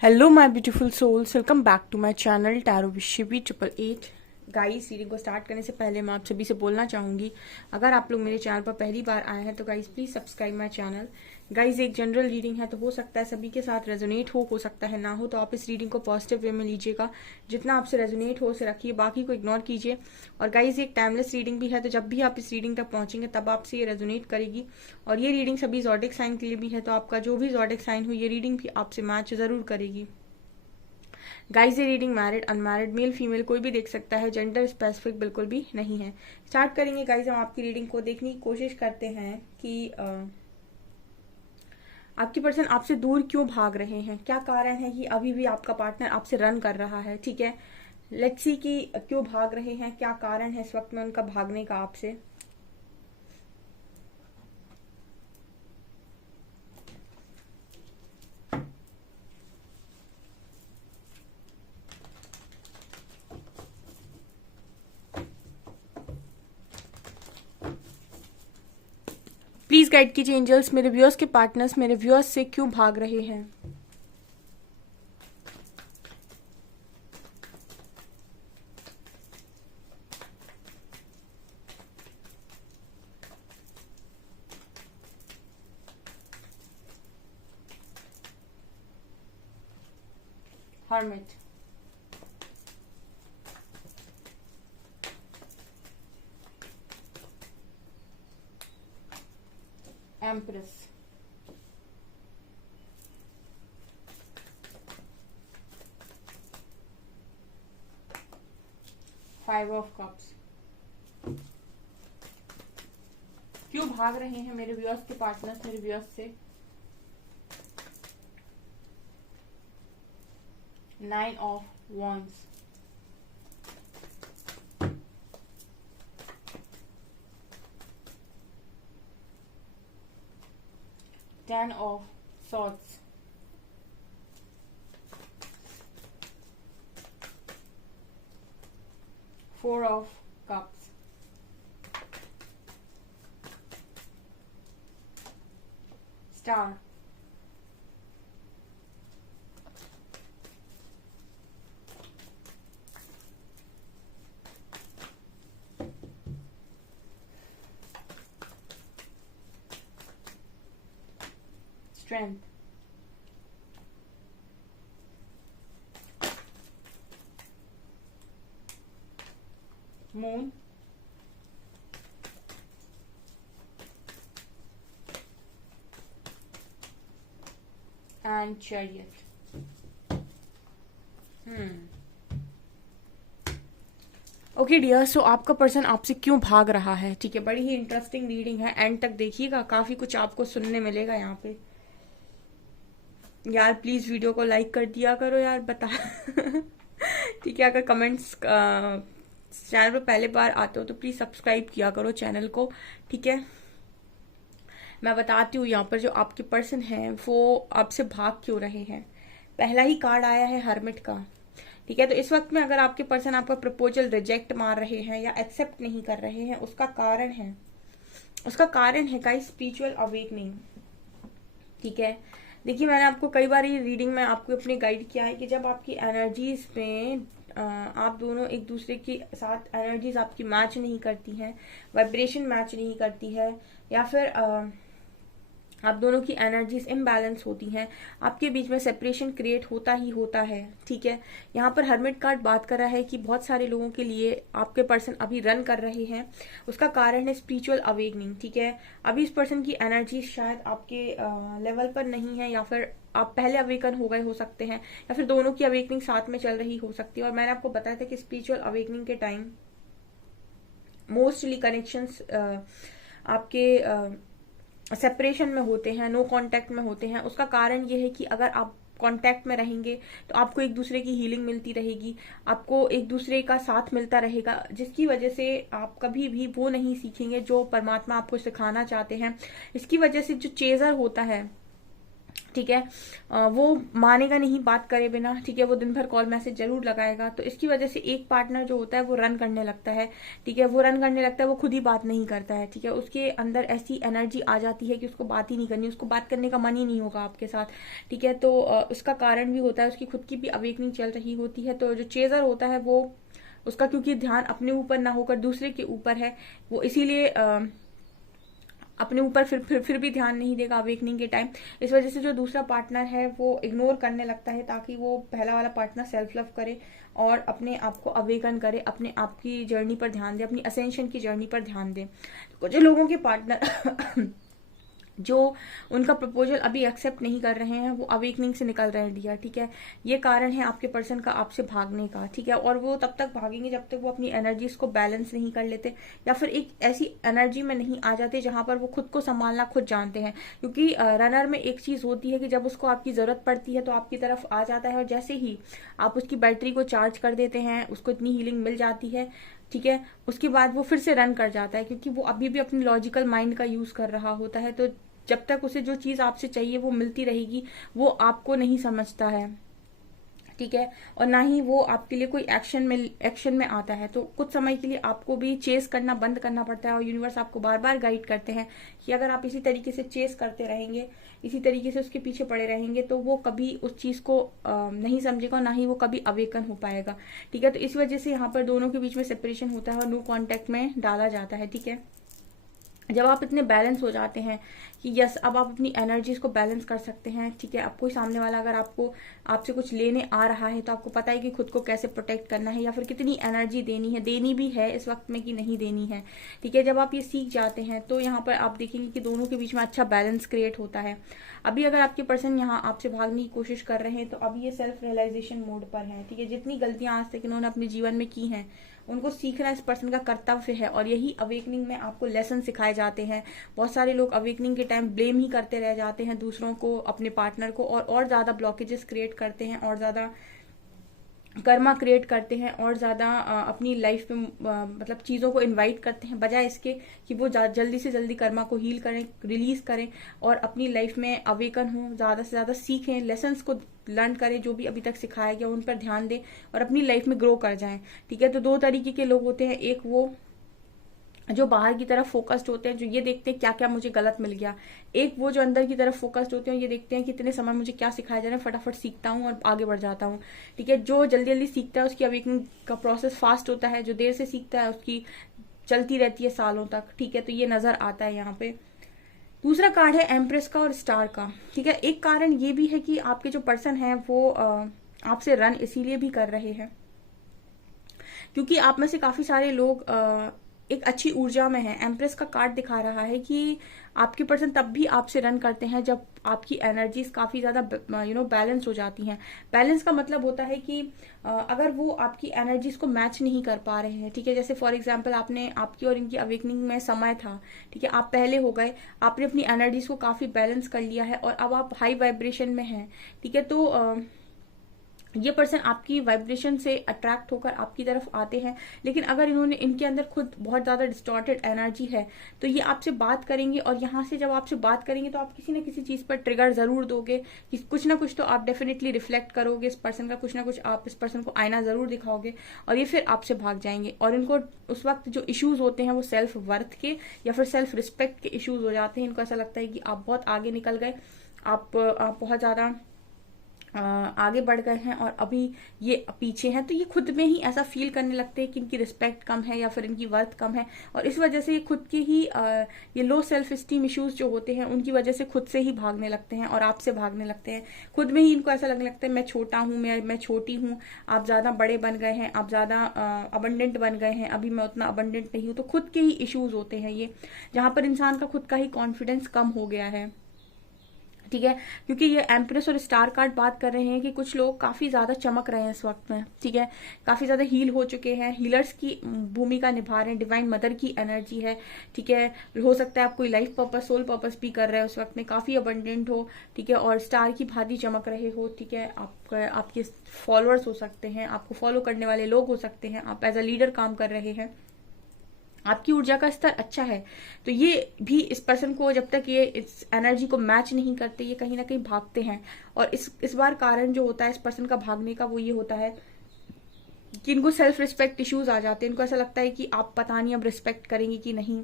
Hello my beautiful souls, welcome back to my channel tarot विशिबी 888। Guys, reading को start करने से पहले मैं आप सभी से बोलना चाहूँगी, अगर आप लोग मेरे चैनल पर पहली बार आए हैं तो guys please subscribe my channel. Guys, एक जनरल रीडिंग है तो हो सकता है सभी के साथ रेजोनेट हो सकता है ना हो, तो आप इस रीडिंग को पॉजिटिव वे में लीजिएगा। जितना आपसे रेजोनेट हो उसे रखिए, बाकी को इग्नोर कीजिए। और गाइस, एक टाइमलेस रीडिंग भी है, तो जब भी आप इस रीडिंग तक पहुंचेंगे तब आपसे ये रेजोनेट करेगी। और ये रीडिंग सभी ज़ोडिक साइन के लिए भी है, तो आपका जो भी ज़ोडिक साइन हो ये रीडिंग भी आपसे मैच ज़रूर करेगी। गाइस, ये reading married unmarried male female कोई भी देख सकता है, जेंडर स्पेसिफिक बिल्कुल भी नहीं है। स्टार्ट करेंगे गाइस, हम आपकी रीडिंग को देखने की कोशिश करते हैं कि आपकी पर्सन आपसे दूर क्यों भाग रहे हैं, क्या कारण है कि अभी भी आपका पार्टनर आपसे रन कर रहा है। ठीक है, लेट्स सी कि क्यों भाग रहे हैं, क्या कारण है इस वक्त में उनका भागने का आपसे। प्लीज गाइड कीजिए एंजल्स, मेरे व्यूअर्स के पार्टनर्स मेरे व्यूअर्स से क्यों भाग रहे हैं। Hermit, empress, five of cups. क्यों भाग रहे हैं मेरे व्यूअर्स के पार्टनर्स मेरे व्यूअर्स से। Nine of wands, ten of swords, four of cups, star, strength, moon, and chariot. Okay dear, so आपका पर्सन आपसे क्यों भाग रहा है। ठीक है, बड़ी ही इंटरेस्टिंग रीडिंग है, एंड तक देखिएगा, काफी कुछ आपको सुनने मिलेगा यहाँ पे। यार प्लीज वीडियो को लाइक कर दिया करो यार, बता ठीक है, अगर कमेंट्स चैनल पर पहले बार आते हो तो प्लीज सब्सक्राइब किया करो चैनल को। ठीक है, मैं बताती हूँ यहाँ पर जो आपके पर्सन हैं वो आपसे भाग क्यों रहे हैं। पहला ही कार्ड आया है हर्मिट का। ठीक है, तो इस वक्त में अगर आपके पर्सन आपका प्रपोजल रिजेक्ट मार रहे हैं या एक्सेप्ट नहीं कर रहे हैं, उसका कारण है गाइस स्पिरिचुअल अवेकनिंग। ठीक है, देखिए मैंने आपको कई बार ये रीडिंग में आपको अपने गाइड किया है कि जब आपकी एनर्जीज में आप दोनों एक दूसरे के साथ एनर्जीज आपकी मैच नहीं करती हैं, वाइब्रेशन मैच नहीं करती है, या फिर आप दोनों की एनर्जीज इम्बैलेंस होती हैं, आपके बीच में सेपरेशन क्रिएट होता ही होता है। ठीक है, यहाँ पर हर्मिट कार्ड बात कर रहा है कि बहुत सारे लोगों के लिए आपके पर्सन अभी रन कर रहे हैं, उसका कारण है स्पिरिचुअल अवेकनिंग। ठीक है, अभी इस पर्सन की एनर्जी शायद आपके लेवल पर नहीं है, या फिर आप पहले अवेकन हो गए हो सकते हैं, या फिर दोनों की अवेकनिंग साथ में चल रही हो सकती है। और मैंने आपको बताया था कि स्पिरिचुअल अवेकनिंग के टाइम मोस्टली कनेक्शंस आपके सेपरेशन में होते हैं, नो कांटेक्ट में होते हैं। उसका कारण ये है कि अगर आप कांटेक्ट में रहेंगे तो आपको एक दूसरे की हीलिंग मिलती रहेगी, आपको एक दूसरे का साथ मिलता रहेगा, जिसकी वजह से आप कभी भी वो नहीं सीखेंगे जो परमात्मा आपको सिखाना चाहते हैं। इसकी वजह से जो चेजर होता है ठीक है। वो मानेगा नहीं बात करे बिना, ठीक है। वो दिन भर कॉल मैसेज जरूर लगाएगा। तो इसकी वजह से एक पार्टनर जो होता है वो रन करने लगता है, ठीक है। वो रन करने लगता है, वो खुद ही बात नहीं करता है, ठीक है। उसके अंदर ऐसी एनर्जी आ जाती है कि उसको बात ही नहीं करनी, उसको बात करने का मन ही नहीं होगा आपके साथ, ठीक है। तो उसका कारण भी होता है उसकी खुद की भी अवेकनिंग चल रही होती है। तो जो चेजर होता है वो उसका क्योंकि ध्यान अपने ऊपर ना होकर दूसरे के ऊपर है, वो इसीलिए अपने ऊपर फिर भी ध्यान नहीं देगा अवेकनिंग के टाइम। इस वजह से जो दूसरा पार्टनर है वो इग्नोर करने लगता है, ताकि वो पहला वाला पार्टनर सेल्फ लव करे और अपने आप को अवेकन करे, अपने आप की जर्नी पर ध्यान दे, अपनी असेंशन की जर्नी पर ध्यान दे। कुछ लोगों के पार्टनर जो उनका प्रपोजल अभी एक्सेप्ट नहीं कर रहे हैं वो अवेकनिंग से निकल रहे हैं डियर, ठीक है। ये कारण है आपके पर्सन का आपसे भागने का, ठीक है। और वो तब तक भागेंगे जब तक वो अपनी एनर्जीज को बैलेंस नहीं कर लेते, या फिर एक ऐसी एनर्जी में नहीं आ जाते जहां पर वो खुद को संभालना खुद जानते हैं। क्योंकि रनर में एक चीज होती है कि जब उसको आपकी जरूरत पड़ती है तो आपकी तरफ आ जाता है, और जैसे ही आप उसकी बैटरी को चार्ज कर देते हैं, उसको इतनी हीलिंग मिल जाती है, ठीक है, उसके बाद वो फिर से रन कर जाता है, क्योंकि वो अभी भी अपनी लॉजिकल माइंड का यूज कर रहा होता है। तो जब तक उसे जो चीज आपसे चाहिए वो मिलती रहेगी, वो आपको नहीं समझता है, ठीक है। और ना ही वो आपके लिए कोई एक्शन में आता है। तो कुछ समय के लिए आपको भी चेस करना बंद करना पड़ता है, और यूनिवर्स आपको बार बार गाइड करते हैं कि अगर आप इसी तरीके से चेस करते रहेंगे, इसी तरीके से उसके पीछे पड़े रहेंगे, तो वो कभी उस चीज को नहीं समझेगा, ना ही वो कभी अवेकन हो पाएगा, ठीक है। तो इस वजह से यहाँ पर दोनों के बीच में सेपरेशन होता है और नो कॉन्टेक्ट में डाला जाता है, ठीक है। जब आप इतने बैलेंस हो जाते हैं कि यस अब आप अपनी एनर्जीज को बैलेंस कर सकते हैं, ठीक है। अब कोई सामने वाला अगर आपसे कुछ लेने आ रहा है तो आपको पता है कि खुद को कैसे प्रोटेक्ट करना है, या फिर कितनी एनर्जी देनी भी है इस वक्त में कि नहीं देनी है, ठीक है। जब आप ये सीख जाते हैं तो यहाँ पर आप देखेंगे कि दोनों के बीच में अच्छा बैलेंस क्रिएट होता है। अभी अगर आपके पर्सन यहाँ आपसे भागने की कोशिश कर रहे हैं तो अभी ये सेल्फ रियलाइजेशन मोड पर है, ठीक है। जितनी गलतियां आज तक इन्होंने अपने जीवन में की हैं उनको सीखना इस पर्सन का कर्तव्य है, और यही अवेकनिंग में आपको लेसन सिखाए जाते हैं। बहुत सारे लोग अवेकनिंग के टाइम ब्लेम ही करते रह जाते हैं दूसरों को, अपने पार्टनर को, और ज्यादा ब्लॉकेजेस क्रिएट करते हैं, और ज्यादा कर्मा क्रिएट करते हैं, और ज्यादा अपनी लाइफ में मतलब चीजों को इनवाइट करते हैं, बजाय इसके कि वो जल्दी से जल्दी कर्मा को हील करें, रिलीज करें, और अपनी लाइफ में अवेकन हों, ज्यादा से ज्यादा सीखें, लेसन्स को लर्न करें, जो भी अभी तक सिखाया गया उन पर ध्यान दें और अपनी लाइफ में ग्रो कर जाएं, ठीक है। तो दो तरीके के लोग होते हैं, एक वो जो बाहर की तरफ फोकस्ड होते हैं, जो ये देखते हैं क्या क्या मुझे गलत मिल गया, एक वो जो अंदर की तरफ फोकस्ड होते हैं, ये देखते हैं कि इतने समय मुझे क्या सिखाया जा रहा है, फटाफट सीखता हूँ और आगे बढ़ जाता हूँ, ठीक है। जो जल्दी जल्दी सीखता है उसकी अवेकनिंग का प्रोसेस फास्ट होता है, जो देर से सीखता है उसकी चलती रहती है सालों तक, ठीक है। तो ये नजर आता है यहाँ पे। दूसरा कार्ड है एम्प्रेस का और स्टार का, ठीक है। एक कारण ये भी है कि आपके जो पर्सन है वो आपसे रन इसीलिए भी कर रहे हैं क्योंकि आप में से काफी सारे लोग एक अच्छी ऊर्जा में है। एम्प्रेस का कार्ड दिखा रहा है कि आपके पर्सन तब भी आपसे रन करते हैं जब आपकी एनर्जीज काफी ज्यादा बैलेंस हो जाती हैं। बैलेंस का मतलब होता है कि अगर वो आपकी एनर्जीज को मैच नहीं कर पा रहे हैं, ठीक है। जैसे फॉर एग्जांपल आपकी और इनकी अवेकनिंग में समय था, ठीक है, आप पहले हो गए, आपने अपनी एनर्जीज को काफी बैलेंस कर लिया है और अब आप हाई वाइब्रेशन में हैं, ठीक है। तो ये पर्सन आपकी वाइब्रेशन से अट्रैक्ट होकर आपकी तरफ आते हैं, लेकिन अगर इनके अंदर खुद बहुत ज्यादा डिस्टॉर्टेड एनर्जी है तो ये आपसे बात करेंगे, और यहाँ से जब आपसे बात करेंगे तो आप किसी न किसी चीज पर ट्रिगर जरूर दोगे कि कुछ ना कुछ तो आप डेफिनेटली रिफ्लेक्ट करोगे इस पर्सन का, कुछ ना कुछ आप इस पर्सन को आईना जरूर दिखाओगे, और ये फिर आपसे भाग जाएंगे। और इनको उस वक्त जो इश्यूज होते हैं वो सेल्फ वर्थ के या फिर सेल्फ रिस्पेक्ट के इश्यूज हो जाते हैं। इनको ऐसा लगता है कि आप बहुत आगे निकल गए, आप बहुत ज्यादा आगे बढ़ गए हैं और अभी ये पीछे हैं, तो ये खुद में ही ऐसा फील करने लगते हैं कि इनकी रिस्पेक्ट कम है या फिर इनकी वर्थ कम है, और इस वजह से ये खुद के ही ये लो सेल्फ स्टीम इश्यूज जो होते हैं उनकी वजह से खुद से ही भागने लगते हैं और आपसे भागने लगते हैं। खुद में ही इनको ऐसा लगने लगता है मैं छोटा हूँ, मैं छोटी हूँ, आप ज्यादा बड़े बन गए हैं, आप ज्यादा अबंडेंट बन गए हैं, अभी मैं उतना अबंडेंट नहीं हूँ। तो खुद के ही इश्यूज होते हैं ये, जहां पर इंसान का खुद का ही कॉन्फिडेंस कम हो गया है, ठीक है। क्योंकि ये एम्प्रेस और स्टार कार्ड बात कर रहे हैं कि कुछ लोग काफी ज्यादा चमक रहे हैं इस वक्त में, ठीक है, काफी ज्यादा हील हो चुके हैं, हीलर्स की भूमिका निभा रहे हैं, डिवाइन मदर की एनर्जी है, ठीक है। हो सकता है आप कोई लाइफ पर्पस, सोल पर्पस भी कर रहे हो उस वक्त में, काफी अबंडेंट हो, ठीक है, और स्टार की भांति चमक रहे हो, ठीक है। आपके फॉलोअर्स हो सकते हैं, आपको फॉलो करने वाले लोग हो सकते हैं, आप एज अ लीडर काम कर रहे हैं, आपकी ऊर्जा का स्तर अच्छा है, तो ये भी इस पर्सन को जब तक ये इस एनर्जी को मैच नहीं करते, ये कहीं ना कहीं भागते हैं। और इस बार कारण जो होता है इस पर्सन का भागने का, वो ये होता है कि इनको सेल्फ रिस्पेक्ट इश्यूज आ जाते हैं। इनको ऐसा लगता है कि आप पता नहीं अब रिस्पेक्ट करेंगे कि नहीं,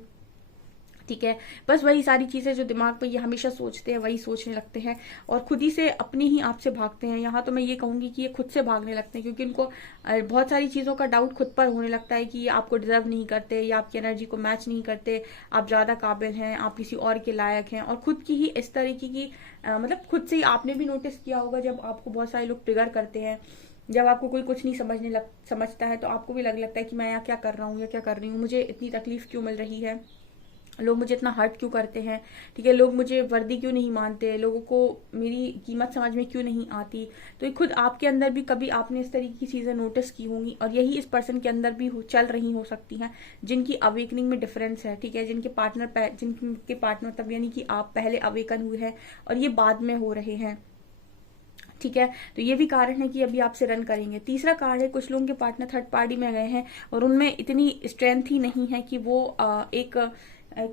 ठीक है। बस वही सारी चीजें जो दिमाग में ये हमेशा सोचते हैं वही सोचने लगते हैं, और खुद ही से अपनी ही आप से भागते हैं। यहाँ तो मैं ये कहूंगी कि ये खुद से भागने लगते हैं, क्योंकि इनको बहुत सारी चीजों का डाउट खुद पर होने लगता है कि ये आपको डिजर्व नहीं करते, या आपकी एनर्जी को मैच नहीं करते, आप ज्यादा काबिल हैं, आप किसी और के लायक हैं। और खुद की ही इस तरीके की मतलब खुद से ही आपने भी नोटिस किया होगा, जब आपको बहुत सारे लोग ट्रिगर करते हैं, जब आपको कोई कुछ नहीं समझता है, तो आपको भी लगता है कि मैं यहाँ क्या कर रहा हूँ या क्या कर रही हूँ, मुझे इतनी तकलीफ क्यों मिल रही है, लोग मुझे इतना हर्ट क्यों करते हैं, ठीक है, लोग मुझे वर्दी क्यों नहीं मानते, लोगों को मेरी कीमत समझ में क्यों नहीं आती। तो ये खुद आपके अंदर भी कभी आपने इस तरीके की चीजें नोटिस की होंगी, और यही इस पर्सन के अंदर भी चल रही हो सकती हैं, जिनकी अवेकनिंग में डिफरेंस है, ठीक है, जिनके पार्टनर तब यानी कि आप पहले अवेकन हुए हैं और ये बाद में हो रहे हैं, ठीक है। तो ये भी कारण है कि अभी आपसे रन करेंगे। तीसरा कारण है, कुछ लोगों के पार्टनर थर्ड पार्टी में गए हैं और उनमें इतनी स्ट्रेंथ ही नहीं है कि वो एक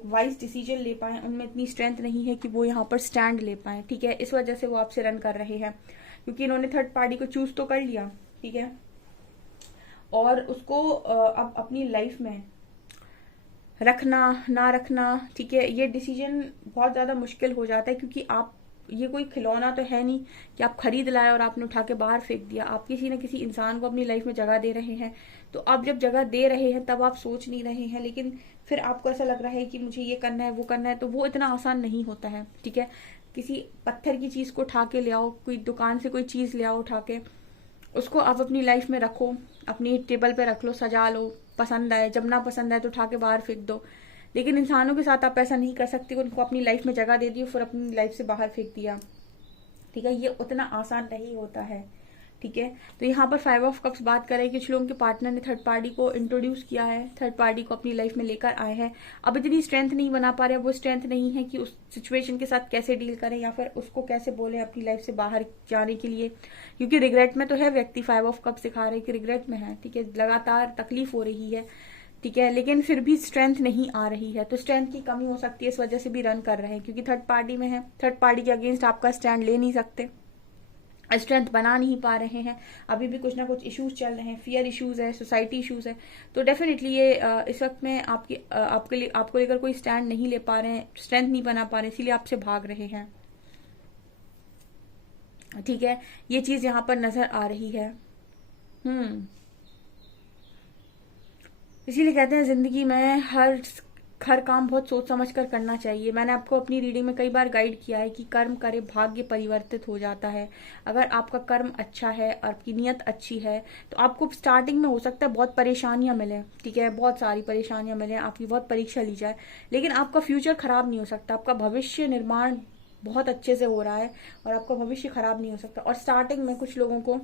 वाइज डिसीजन ले पाए, उनमें इतनी स्ट्रेंथ नहीं है कि वो यहाँ पर स्टैंड ले पाए, ठीक है। इस वजह से वो आपसे रन कर रहे हैं, क्योंकि इन्होंने थर्ड पार्टी को चूज तो कर लिया, ठीक है, और उसको अब अपनी लाइफ में रखना ना रखना, ठीक है, ये डिसीजन बहुत ज्यादा मुश्किल हो जाता है, क्योंकि आप ये कोई खिलौना तो है नहीं कि आप खरीद लाए और आपने उठा के बाहर फेंक दिया। आप किसी न किसी इंसान को अपनी लाइफ में जगह दे रहे हैं, तो अब जब जगह दे रहे हैं तब आप सोच नहीं रहे हैं, लेकिन फिर आपको ऐसा लग रहा है कि मुझे ये करना है वो करना है, तो वो इतना आसान नहीं होता है, ठीक है। किसी पत्थर की चीज को उठा के ले आओ, कोई दुकान से कोई चीज ले आओ उठा के, उसको आप अपनी लाइफ में रखो, अपनी टेबल पे रख लो, सजा लो, पसंद आए, जब ना पसंद आए तो उठा के बाहर फेंक दो। लेकिन इंसानों के साथ आप ऐसा नहीं कर सकते, उनको अपनी लाइफ में जगह दे दी फिर अपनी लाइफ से बाहर फेंक दिया, ठीक है, ये उतना आसान नहीं होता है, ठीक है। तो यहाँ पर 5 ऑफ कप्स बात करें कि कुछ लोगों के पार्टनर ने थर्ड पार्टी को इंट्रोड्यूस किया है, थर्ड पार्टी को अपनी लाइफ में लेकर आए हैं, अब इतनी स्ट्रेंथ नहीं बना पा रहे, वो स्ट्रेंथ नहीं है कि उस सिचुएशन के साथ कैसे डील करें या फिर उसको कैसे बोले अपनी लाइफ से बाहर जाने के लिए, क्योंकि रिग्रेट में तो है व्यक्ति, 5 ऑफ कप्स सिखा रहे कि रिग्रेट में है, ठीक है, लगातार तकलीफ हो रही है, ठीक है, लेकिन फिर भी स्ट्रेंथ नहीं आ रही है, तो स्ट्रेंथ की कमी हो सकती है, इस वजह से भी रन कर रहे हैं, क्योंकि थर्ड पार्टी में है, थर्ड पार्टी के अगेंस्ट आपका स्टैंड ले नहीं सकते, स्ट्रेंथ बना नहीं पा रहे हैं, अभी भी कुछ ना कुछ इश्यूज चल रहे हैं, फियर इश्यूज है, सोसाइटी इश्यूज है। तो डेफिनेटली ये इस वक्त में आपके लिए आपको लेकर कोई स्टैंड नहीं ले पा रहे हैं, स्ट्रेंथ नहीं बना पा रहे, इसीलिए आपसे भाग रहे हैं, ठीक है, ये चीज यहाँ पर नजर आ रही है। इसीलिए कहते हैं जिंदगी में हर काम बहुत सोच समझ कर करना चाहिए। मैंने आपको अपनी रीडिंग में कई बार गाइड किया है कि कर्म करे भाग्य परिवर्तित हो जाता है। अगर आपका कर्म अच्छा है, आपकी नीयत अच्छी है, तो आपको स्टार्टिंग में हो सकता है बहुत परेशानियां मिले, ठीक है, बहुत सारी परेशानियां मिले, आपकी बहुत परीक्षा ली जाए, लेकिन आपका फ्यूचर खराब नहीं हो सकता, आपका भविष्य निर्माण बहुत अच्छे से हो रहा है और आपका भविष्य खराब नहीं हो सकता। और स्टार्टिंग में कुछ लोगों को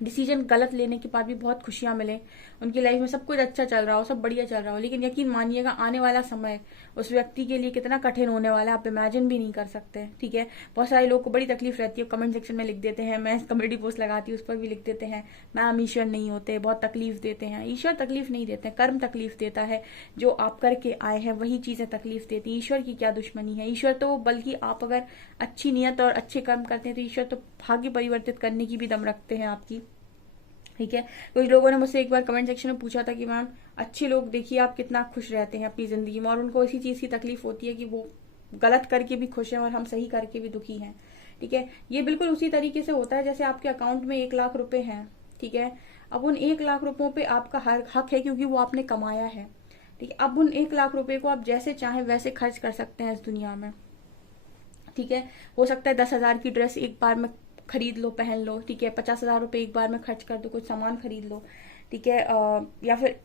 डिसीजन गलत लेने के बाद भी बहुत खुशियां मिले, उनकी लाइफ में सब कुछ अच्छा चल रहा हो, सब बढ़िया चल रहा हो, लेकिन यकीन मानिएगा आने वाला समय उस व्यक्ति के लिए कितना कठिन होने वाला है, आप इमेजिन भी नहीं कर सकते, ठीक है। बहुत सारे लोगों को बड़ी तकलीफ रहती है, कमेंट सेक्शन में लिख देते हैं, मैं कमेडी पोस्ट लगाती हूँ उस पर भी लिख देते हैं, मैम ईश्वर नहीं होते, बहुत तकलीफ देते हैं। ईश्वर तकलीफ नहीं देते, कर्म तकलीफ देता है, जो आप करके आए हैं वही चीजें तकलीफ देती है। ईश्वर की क्या दुश्मनी है, ईश्वर तो बल्कि आप अगर अच्छी नीयत और अच्छे कर्म करते हैं तो ईश्वर तो भाग्य परिवर्तित करने की भी दम रखते हैं आपकी, ठीक है। कुछ लोगों ने मुझसे एक बार कमेंट सेक्शन में पूछा था कि मैम अच्छे लोग देखिए आप कितना खुश रहते हैं अपनी जिंदगी में, और उनको इसी चीज की तकलीफ होती है कि वो गलत करके भी खुश हैं और हम सही करके भी दुखी हैं, ठीक है। ये बिल्कुल उसी तरीके से होता है जैसे आपके अकाउंट में 1 लाख रुपए हैं, ठीक है, अब उन 1 लाख रुपयों पे आपका हक है क्योंकि वो आपने कमाया है, ठीक है। अब उन 1 लाख रुपए को आप जैसे चाहे वैसे खर्च कर सकते हैं इस दुनिया में, ठीक है। हो सकता है 10,000 की ड्रेस एक बार में खरीद लो, पहन लो, ठीक है, 50,000 रुपए एक बार में खर्च कर दो, कुछ सामान खरीद लो, ठीक है, या फिर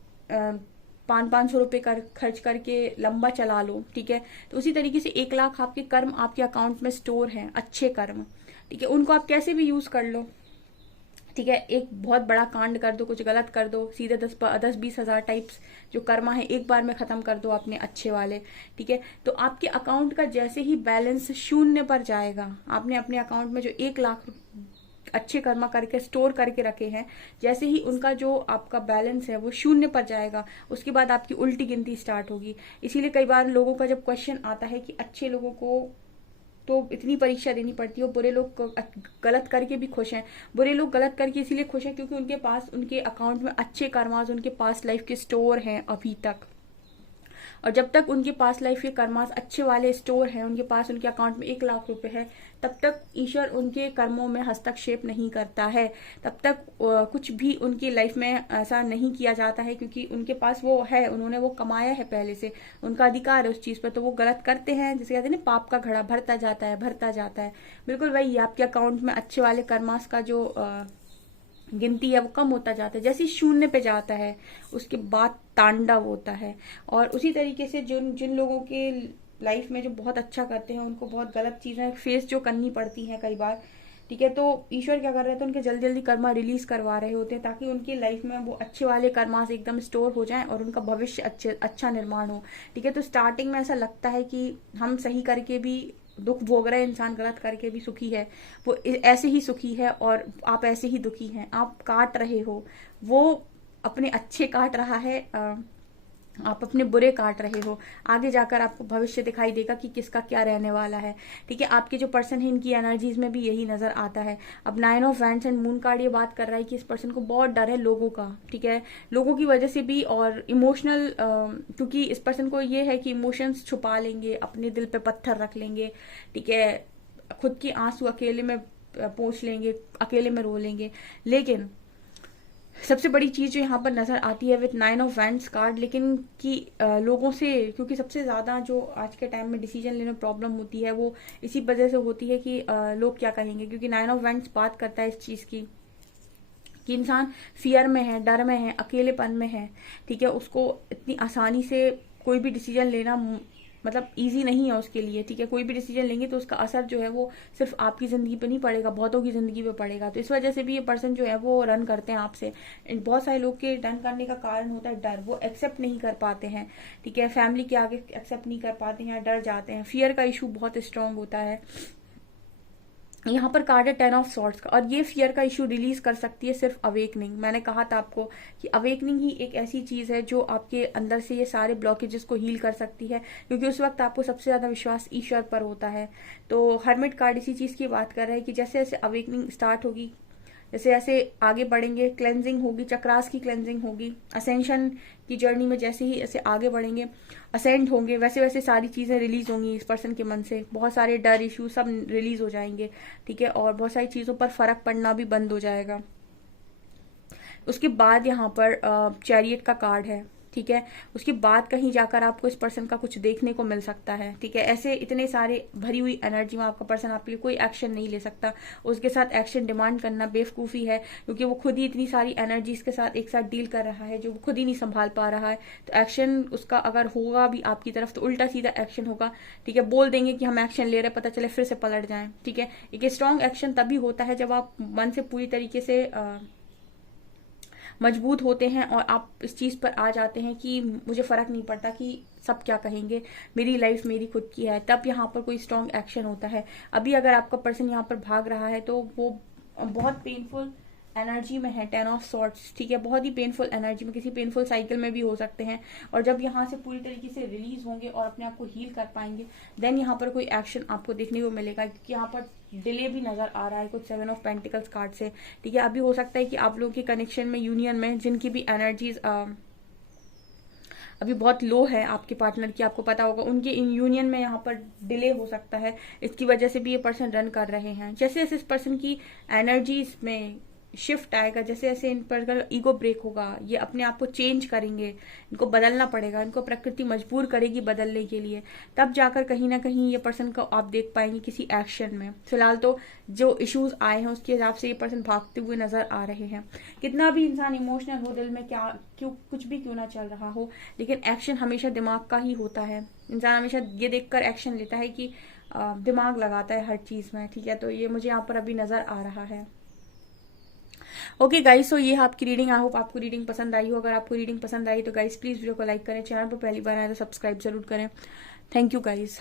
500 रुपए खर्च करके लंबा चला लो, ठीक है। तो उसी तरीके से 1 लाख आपके कर्म आपके अकाउंट में स्टोर हैं, अच्छे कर्म, ठीक है, उनको आप कैसे भी यूज कर लो, ठीक है। एक बहुत बड़ा कांड कर दो, कुछ गलत कर दो, सीधे 10-20 हजार टाइप्स जो कर्मा है एक बार में खत्म कर दो अपने अच्छे वाले, ठीक है। तो आपके अकाउंट का जैसे ही बैलेंस 0 पर जाएगा, आपने अपने अकाउंट में जो 1 लाख अच्छे कर्मा करके स्टोर करके रखे हैं, जैसे ही उनका जो आपका बैलेंस है वो शून्य पर जाएगा, उसके बाद आपकी उल्टी गिनती स्टार्ट होगी। इसीलिए कई बार लोगों का जब क्वेश्चन आता है कि अच्छे लोगों को तो इतनी परीक्षा देनी पड़ती है, बुरे लोग गलत करके भी खुश हैं। बुरे लोग गलत करके इसीलिए खुश हैं क्योंकि उनके पास, उनके अकाउंट में अच्छे कर्मास, उनके पास लाइफ के स्टोर हैं अभी तक। और जब तक उनके पास लाइफ के कर्मास अच्छे वाले स्टोर हैं, उनके पास, उनके अकाउंट में 1 लाख रुपए है, तब तक ईश्वर उनके कर्मों में हस्तक्षेप नहीं करता है। तब तक कुछ भी उनकी लाइफ में ऐसा नहीं किया जाता है, क्योंकि उनके पास वो है, उन्होंने वो कमाया है पहले से, उनका अधिकार है उस चीज पर। तो वो गलत करते हैं, जैसे कहते हैं ना, पाप का घड़ा भरता जाता है, भरता जाता है। बिल्कुल वही, आपके अकाउंट में अच्छे वाले कर्मास का जो गिनती है वो कम होता जाता है। जैसे शून्य पे जाता है उसके बाद तांडव होता है। और उसी तरीके से जिन लोगों के लाइफ में जो बहुत अच्छा करते हैं, उनको बहुत गलत चीजें फेस जो करनी पड़ती हैं कई बार, ठीक है, तो ईश्वर क्या कर रहे थे, उनके जल्दी जल्दी कर्मा रिलीज करवा रहे होते हैं, ताकि उनकी लाइफ में वो अच्छे वाले कर्मास एकदम स्टोर हो जाएं और उनका भविष्य अच्छा निर्माण हो। ठीक है, तो स्टार्टिंग में ऐसा लगता है कि हम सही करके भी दुख भोग रहे, इंसान गलत करके भी सुखी है, वो ऐसे ही सुखी है और आप ऐसे ही दुखी हैं। आप काट रहे हो, वो अपने अच्छे काट रहा है, आप अपने बुरे काट रहे हो। आगे जाकर आपको भविष्य दिखाई देगा कि किसका क्या रहने वाला है। ठीक है, आपके जो पर्सन है, इनकी एनर्जीज में भी यही नजर आता है। अब 9 of wands and moon card ये बात कर रहा है कि इस पर्सन को बहुत डर है लोगों का। ठीक है, लोगों की वजह से भी, और इमोशनल, क्योंकि इस पर्सन को ये है कि इमोशंस छुपा लेंगे, अपने दिल पे पत्थर रख लेंगे। ठीक है, खुद की आंसू अकेले में पोंछ लेंगे, अकेले में रो लेंगे। लेकिन सबसे बड़ी चीज जो यहाँ पर नजर आती है विद 9 ऑफ वैंड्स कार्ड, लेकिन कि लोगों से, क्योंकि सबसे ज्यादा जो आज के टाइम में डिसीजन लेने में प्रॉब्लम होती है वो इसी वजह से होती है कि लोग क्या कहेंगे। क्योंकि 9 ऑफ वैंड्स बात करता है इस चीज की कि इंसान फियर में है, डर में है, अकेलेपन में है। ठीक है, उसको इतनी आसानी से कोई भी डिसीजन लेना मतलब इजी नहीं है उसके लिए। ठीक है, कोई भी डिसीजन लेंगे तो उसका असर जो है वो सिर्फ आपकी जिंदगी पे नहीं पड़ेगा, बहुतों की जिंदगी पे पड़ेगा। तो इस वजह से भी ये पर्सन जो है वो रन करते हैं आपसे। बहुत सारे लोग के रन करने का कारण होता है डर, वो एक्सेप्ट नहीं कर पाते हैं। ठीक है, फैमिली के आगे एक्सेप्ट नहीं कर पाते हैं, डर जाते हैं। फियर का इशू बहुत स्ट्रांग होता है। यहाँ पर कार्ड है 10 ऑफ सॉर्ड्स का, और ये फियर का इशू रिलीज कर सकती है सिर्फ अवेकनिंग। मैंने कहा था आपको कि अवेकनिंग ही एक ऐसी चीज है जो आपके अंदर से ये सारे ब्लॉकेजेस को हील कर सकती है, क्योंकि उस वक्त आपको सबसे ज्यादा विश्वास ईश्वर पर होता है। तो हर्मिट कार्ड इसी चीज की बात कर रहा है कि जैसे जैसे अवेकनिंग स्टार्ट होगी, जैसे जैसे आगे बढ़ेंगे, क्लेंजिंग होगी, चक्रास की क्लेंजिंग होगी, असेंशन की जर्नी में जैसे ही ऐसे आगे बढ़ेंगे, असेंड होंगे, वैसे वैसे सारी चीजें रिलीज होंगी इस पर्सन के मन से। बहुत सारे डर, इश्यू सब रिलीज हो जाएंगे। ठीक है, और बहुत सारी चीजों पर फर्क पड़ना भी बंद हो जाएगा। उसके बाद यहाँ पर चैरियट का कार्ड है। ठीक है, उसके बाद कहीं जाकर आपको इस पर्सन का कुछ देखने को मिल सकता है। ठीक है, ऐसे इतने सारे भरी हुई एनर्जी में आपका पर्सन आपके लिए कोई एक्शन नहीं ले सकता। उसके साथ एक्शन डिमांड करना बेवकूफी है, क्योंकि वो खुद ही इतनी सारी एनर्जीज के साथ एक साथ डील कर रहा है जो वो खुद ही नहीं संभाल पा रहा है। तो एक्शन उसका अगर होगा भी आपकी तरफ तो उल्टा सीधा एक्शन होगा। ठीक है, बोल देंगे कि हम एक्शन ले रहे, पता चले फिर से पलट जाए। ठीक है, एक स्ट्रॉन्ग एक्शन तभी होता है जब आप मन से पूरी तरीके से मजबूत होते हैं और आप इस चीज पर आ जाते हैं कि मुझे फर्क नहीं पड़ता कि सब क्या कहेंगे, मेरी लाइफ मेरी खुद की है। तब यहाँ पर कोई स्ट्रॉन्ग एक्शन होता है। अभी अगर आपका पर्सन यहाँ पर भाग रहा है तो वो बहुत पेनफुल एनर्जी में है, 10 ऑफ सॉर्ड्स। ठीक है, बहुत ही पेनफुल एनर्जी में, किसी पेनफुल साइकिल में भी हो सकते हैं। और जब यहाँ से पूरी तरीके से रिलीज होंगे और अपने आप को हील कर पाएंगे, देन यहाँ पर कोई एक्शन आपको देखने को मिलेगा। क्योंकि यहाँ पर डिले भी नजर आ रहा है कुछ 7 ऑफ पेंटिकल्स कार्ड से। ठीक है, अभी हो सकता है कि आप लोगों के कनेक्शन में, यूनियन में, जिनकी भी एनर्जीज अभी बहुत लो है आपके पार्टनर की, आपको पता होगा, उनके इन यूनियन में यहाँ पर डिले हो सकता है। इसकी वजह से भी ये पर्सन रन कर रहे हैं। जैसे जैसे इस पर्सन की एनर्जीज में शिफ्ट आएगा, जैसे जैसे इन पर ईगो ब्रेक होगा, ये अपने आप को चेंज करेंगे, इनको बदलना पड़ेगा, इनको प्रकृति मजबूर करेगी बदलने के लिए, तब जाकर कहीं ना कहीं ये पर्सन को आप देख पाएंगे किसी एक्शन में। फिलहाल तो जो इश्यूज आए हैं उसके हिसाब से ये पर्सन भागते हुए नजर आ रहे हैं। कितना भी इंसान इमोशनल हो, दिल में क्या क्यों कुछ भी क्यों ना चल रहा हो, लेकिन एक्शन हमेशा दिमाग का ही होता है। इंसान हमेशा ये देखकर एक्शन लेता है कि दिमाग लगाता है हर चीज में। ठीक है, तो ये मुझे यहाँ पर अभी नजर आ रहा है। ओके गाइस, सो ये है आपकी रीडिंग। आई होप आपको रीडिंग पसंद आई हो। अगर आपको रीडिंग पसंद आई तो गाइस प्लीज वीडियो को लाइक करें, चैनल पर पहली बार आए तो सब्सक्राइब जरूर करें। Thank you guys.